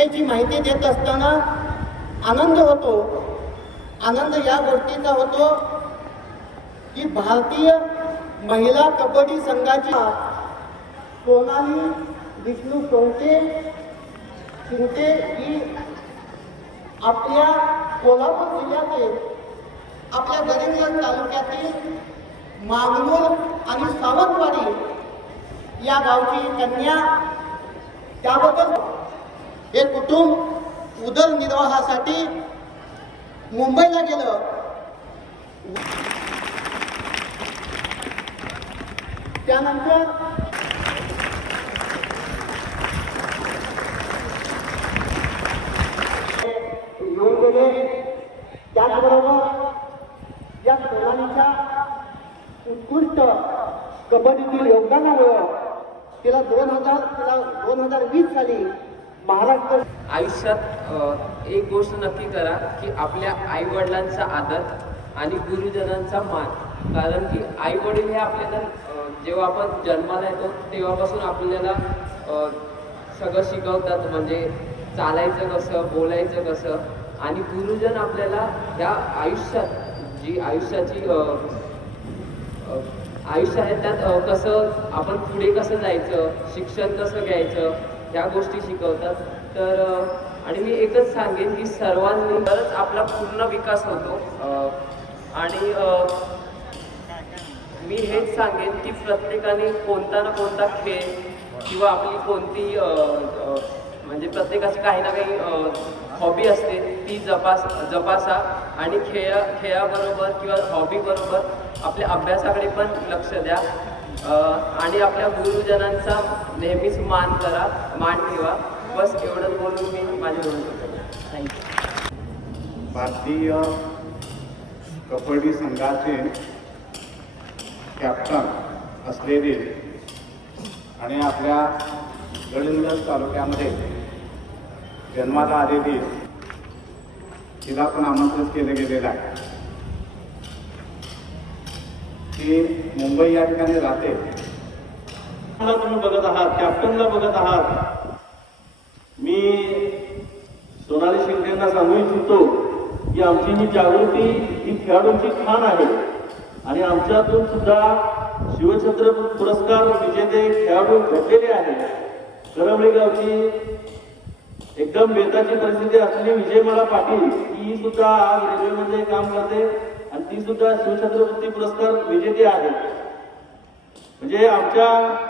घटनेची माहिती देत असताना आनंद होतो. आनंद या गोष्टीचा होतो की भारतीय महिला कबड्डी संघाची सोनाली विष्णू शिंदे ही आपल्या कोल्हापूर जिल्ह्यातील आपल्या गडिंग्लज तालुक्यातील मागनूर आणि सावंतवाडी या गावची कन्या. त्याबद्दल हे कुटुंब उदरनिर्वाहासाठी मुंबईला गेलं. त्यानंतर येऊन गेले. त्याचबरोबर या सोनालीच्या उत्कृष्ट कबड्डीतील योगदानामुळे तिला 2020 साली महाराष्ट्र. आयुष्यात एक गोष्ट नक्की करा की आपल्या आई वडिलांचा आदर आणि गुरुजनांचा मान. कारण की आई वडील हे आपल्याला जेव्हा आपण जन्माला येतो तेव्हापासून आपल्याला सगळं शिकवतात, म्हणजे चालायचं कसं, बोलायचं कसं. आणि गुरुजन आपल्याला ह्या आयुष्यात जी आयुष्य आहे त्यात कसं आपण पुढे कसं जायचं, शिक्षण कसं घ्यायचं, ह्या गोष्टी शिकवतात. तर आणि मी एकच सांगेन की सर्वांनी तरच आपला पूर्ण विकास होतो. आणि मी हेच सांगेन की प्रत्येकाने कोणता ना कोणता खेळ किंवा आपली कोणती म्हणजे प्रत्येकाची काही ना काही हॉबी असते ती जपासा आणि खेळाबरोबर किंवा हॉबीबरोबर आपल्या अभ्यासाकडे पण लक्ष द्या. आणि आपल्या गुरुजनांचा नेहमीच मान ठेवा. बस एवढंच बोलून मी माझे दोन थँक्यू. भारतीय कबड्डी संघाचे कॅप्टन असलेले आणि आपल्या गडिंग्लज तालुक्यामध्ये जन्माला आलेली तिला पण आमंत्रित केले गेलेलं आहे. ती मुंबई या ठिकाणी राहते. तुम्ही बघत आहात, कॅप्टनला बघत आहात. मी सोनाली शिंदेंना सांगू इच्छितो की आमची ही जागृती ही खेळाडूंची खाण आहे आणि आमच्यातून सुद्धा शिवछत्रपती पुरस्कार विजेते खेळाडू घडलेले आहेत. करमळी गावची एकदम बेताची परिस्थिती असलेली विजयमाला पाटील ही सुद्धा आज रेल्वेमध्ये काम करते आणि ती सुद्धा शिवछत्रपती पुरस्कार विजेते आहे. म्हणजे आमच्या